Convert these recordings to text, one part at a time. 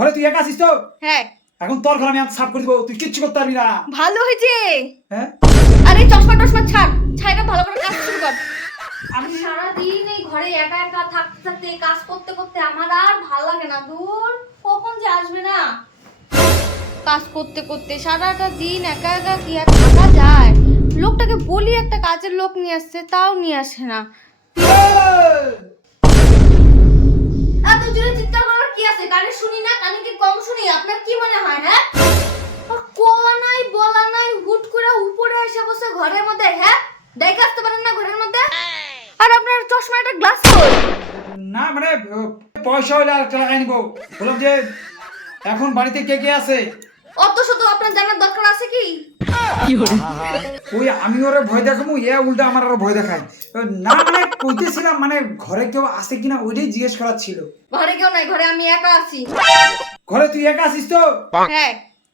ঘরে তুই একা আছিস তো? হ্যাঁ। এখন তোর ঘর আমি সাফ করে দিব, তুই কিচ্ছু করতে পারবি না। ভালো হয়েছে। হ্যাঁ, আরে চশমা টশমা ছাড়, ছাইটা ভালো করে কাজ শুরু কর। আমি সারাদিন এই ঘরে একা একা থাকতে থাকতে কাজ করতে করতে আমার আর ভালো লাগে না। দূর, কখন যে আসবে না। কাজ করতে করতে সারাটা দিন একা একা কি আর থাকা যায়? লোকটাকে বলি একটা কাজের লোক নিয়ে আসছে, তাও নিয়ে আসে না। এত জোরে চিৎকার করার কি আছে? কানে শুনি না, কানে কি কম শুনি? আপনার কি মনে হয়? হ্যাঁ, কোয়া নাই বলা নাই, হুট করে উপরে এসে বসে ঘরের মধ্যে। হ্যাঁ, দেখে আসতে পারেন না ঘরের মধ্যে? আর আপনার চশমাটা গ্লাস কই? না মানে পয়সা হইলে আর একটা লাগাই নিবো। বললাম যে এখন বাড়িতে কে কে আছে? অত শুধু আপনার জানার দরকার আছে কি? ওই আমি ওরে ভয় দেখাবো, এ উল্টা আমার আরো ভয় দেখায়। না মানে কইতেছিলাম মানে ঘরে কেউ আছে কিনা ওইটাই জিজ্ঞেস করার ছিল। ঘরে কেউ নাই, ঘরে আমি একা আছি। ঘরে তুই একা আছিস তো? হ্যাঁ।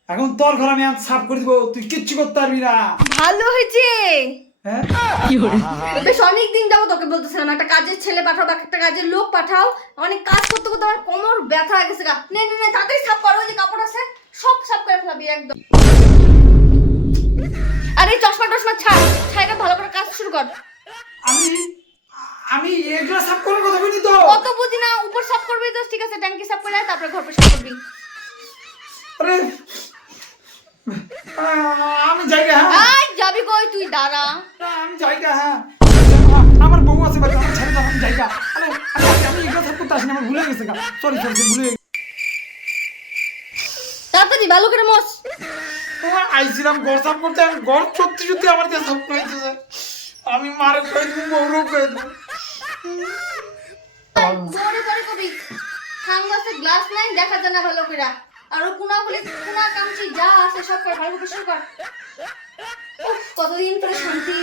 এখন তোর ঘর আমি সাফ করে দিব, তুই কিচ্ছু করতে পারবি না। ভালো হয়েছে। হ্যাঁ, বেশ অনেক দিন যাবো তোকে বলতেছিলাম একটা কাজের ছেলে পাঠাও বা একটা কাজের লোক পাঠাও। অনেক কাজ করতে করতে আমার কোমর ব্যথা হয়ে গেছে। নে নে নে, তাড়াতাড়ি সাফ করো, ওই যে কাপড় আছে সব সাফ করে ফেলাবি একদম। আরে চশমা টশমা ছাড়, ছাইটা ভালো করে কাজ শুরু কর। আমি আমি এগুলা সাফ করার কথা বলি তো। অত বুঝি না, উপর সাফ করবি তো ঠিক আছে, ট্যাঙ্কি সাফ করে তারপরে ঘর পরিষ্কার করবি। আরে আমি জায়গা। হ্যাঁ, আই যাবি কই তুই? দাঁড়া। আমি জায়গা। হ্যাঁ, আমার বউ আছে বাড়িতে, আমার ছেড়ে দাও, আমি জায়গা। আরে আমি এগুলা সাফ করতে আসিনি, আমার ভুলে গেছে। সরি সরি, ভুলে গেছে। তাড়াতাড়ি ভালো করে মোছ। তোমার আইছিলাম ঘর সাফ করতে, আমি ঘর সত্যি সত্যি আমার দিয়ে সাফ করে দিতেছে। আমি মারে কয়ে দেবো, বউরও কয়ে দেবো। জোরে করে কবি। হাঙ্গাসে গ্লাস নাই, দেখা যায় না ভালো করে। আর ও কোনাগুলি কোনা কামচি যা আছে সব করে ভালো করে শুরু কর। উফ, কতদিন পরে শান্তি।